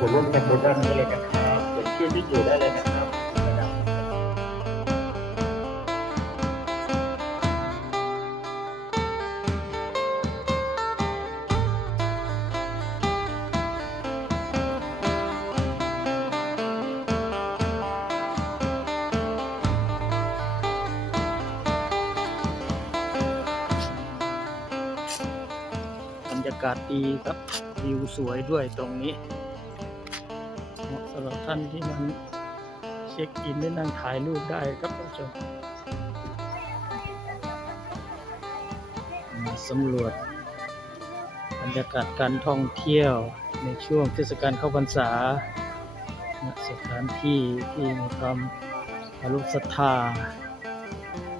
ส่วนร่วมกันบนด้านนี้เลยนะครับเขียนชื่อที่อยู่ได้เลยนะครับบรรยากาศดีครับวิวสวยด้วยตรงนี้ หรับท่านที่มันเช็คอินได้นั่งถ่ายรูปได้ครับท่านผู้ชมมาสำรวจบรรยากาศการท่องเที่ยวในช่วงเทศกาลเข้าพรรษาสถานที่ที่มีความเคารพศรัทธา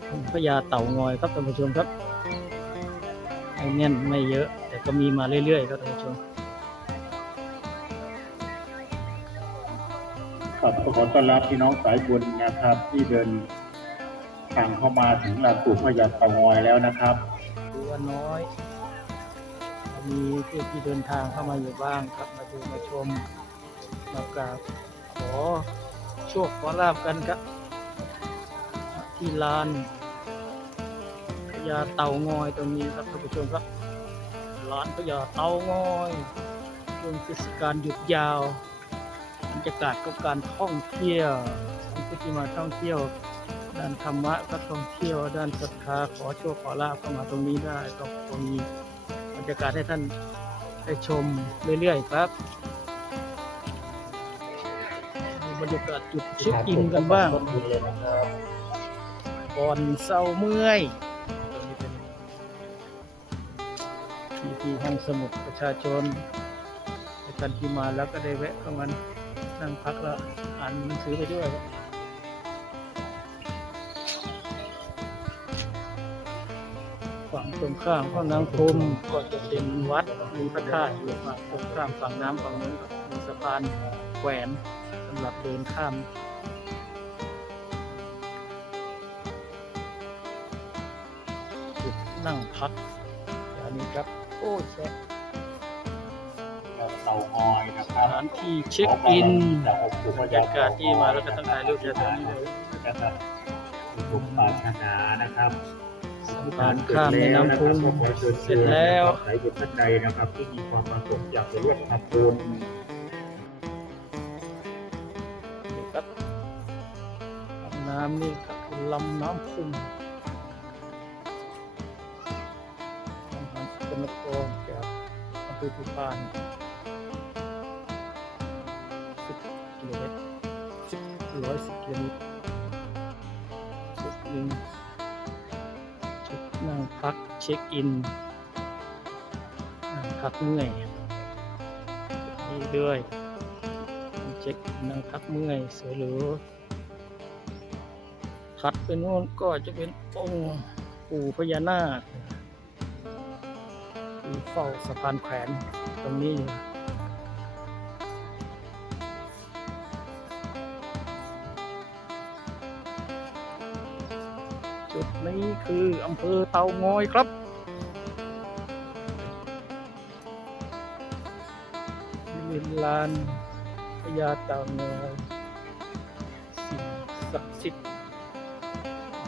ของพญาเต่างอยครับท่านผู้ชมครับไม่แน่นไม่เยอะ แต่ก็มีมาเรื่อยๆครับท่านผู้ชม ครับขอต้อนรับพี่น้องสายบุญนะครับ ที่เดินทางเข้ามาถึงลานปู่พญาเต่างอยแล้วนะครับดูว่าน้อย มีผู้ที่เดินทางเข้ามาอยู่บ้างครับมาดูมาชมมากราบขอโชคขอลาบกันครับ ที่ลานพญาเต่างอยตรงนี้ครับท่านผู้ชมครับลานพญาเต่างอยช่วงเทศกาลหยุดยาว รรยากาศกับการท่องเที่ยวผู้ที่มาท่องเที่ยว ด้านธรรมะก็ท่องเที่ยว ด้านศรัทธาขอโชคขอลาบเข้ามาตรงนี้ได้ก็คงมีบรรยากาศให้ท่านได้ชมเรื่อยๆครับดูบรรยากาศจุดเช็คอินกันบ้างก่อนเศร้าเมื่อยที่ที่ห้องสมุดประชาชนท่านที่มาแล้วก็ได้แวะเข้ามา นั่งพักแล้วอ่านหนังสือไปด้วยฝั่งตรงข้ามห้องน้ำพรมก็จะเป็นวัดมีพระธาตุอยู่ฝั่งตรงข้ามฝั่งน้ำฝั่งนู้นก็มีสะพานแขวนสำหรับเดินข้ามจุดนั่งพักอันนี้ครับ โอ้แซ่ รับถานที่เช็คอินจากองค์ปู่พบรรญายากาศที่มาแล้วก็ต้องถ่ายรูปจากตรงนี้เลยนะครับทุกปรารถนานะครับสะพานข้ามแม่น้ำพุงเสร็จแล้วสายบุญท่านใดนะครับ ที่มีความประสงค์อยากจะร่วมทำบุญนี่ครับลำน้ำนี่ก็คือลำน้ำพุงทางสกลนครจากอำเภอภูพาน ร้อยสิบกิโลเมตรจุดหนึ่งจุดนั่งพักเช็คอินนั่งพักเมื่อยดนี้ด้วยเช็คนั่งพักเมื่อยสวยหรูถัดไปโน่นก็จะเป็นองค์ปู่พญานาตีเฝ้าสะพานแขวนตรงนี้ นี้คืออำเภอเตางอยครับวิลลานพญาเต่างอยสิ่งศักดิ์สิทธิ์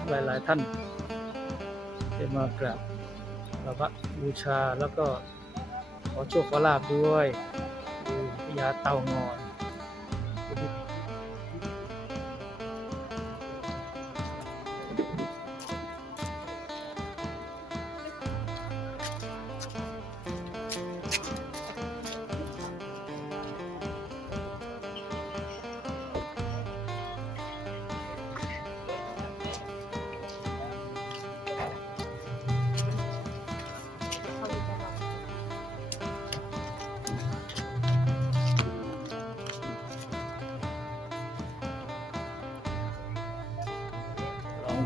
หลาย ๆ ท่านได้มากราบพระบูชาแล้วก็ขอโชคขอลาบด้วยพญาเต่างอย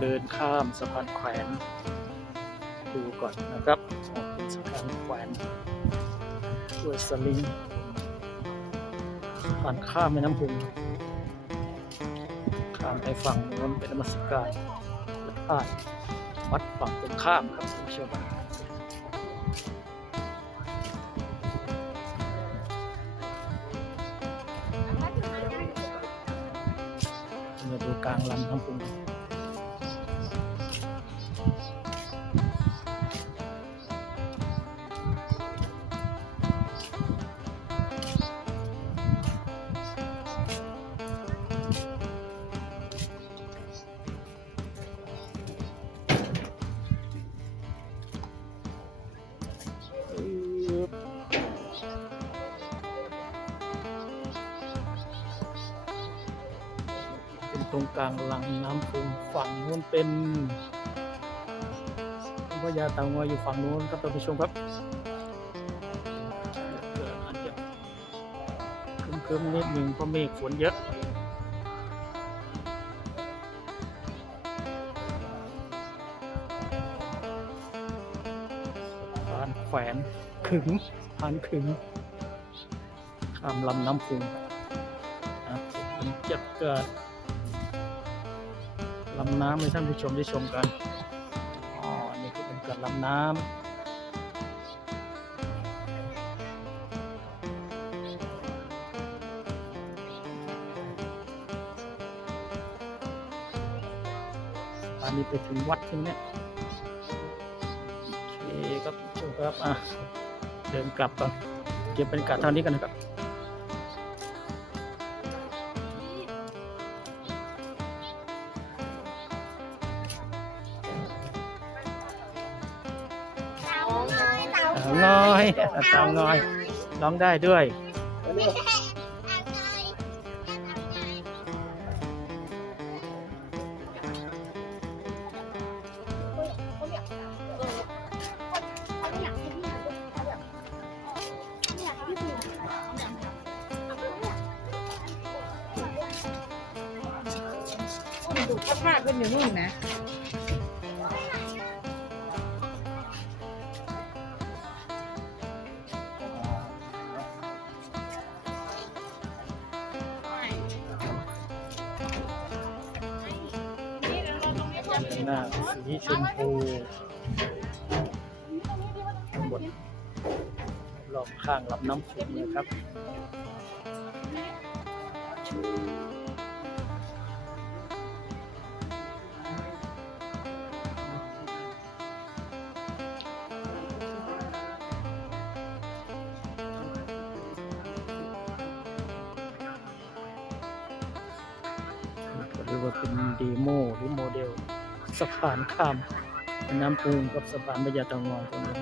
เดินข้ามสะพานแขวนดูก่อนนะครับสะพานแขวนด้วยสลิงผ่านข้ามแม่น้ำพุงข้ามไปฝั่งนู้นเป็นมัสการและพาดวัดฝั่งตรงข้ามครับท่านผู้ชมาดูกลางลำน้ำพุง กลางลังน้ำพุงฝั่งนู้นเป็นพญาเต่างอยอยู่ฝั่งนู้นครับท่านผู้ชมครับเกิดอาจจะครึมๆนิดหนึ่งเพราะเมฆฝนเยอะพานแขวนขึงพานขึงข้ามลำน้ำพุงนะมันจะเกิด ลำน้ำให้ท่านผู้ชมได้ชมกันอ๋อนี่คือเป็นเกิดลำน้ำอันนี้ไปถึงวัดใช่เนี่ยโอเคครับผู้ชมครับอะเดินกลับก่อนเก็บบรรยากาศเท่านี้กันนะครับาเต่างอยเต่างอยร้องได้ด้วยดูภาพเป็นอยู่นู่นนะ หน้าสีชมพูข้างบนรอบข้างลำน้ำฝนนะครับเรียกว่าเป็นเดโมหรือโมเดล สะพานข้ามแม่น้ำปูงกับสะพานพญาเตางอยตรงนี้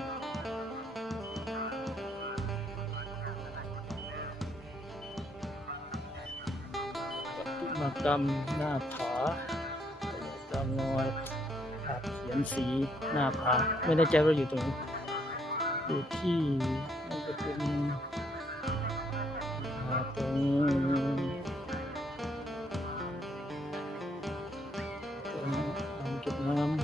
ปฏิมากรรมหน้าผาเตางอยภาพเขียนสีหน้าผาไม่แน่ใจว่าอยู่ตรงไหนอยู่ที่น่าจะเป็นอ่าตรง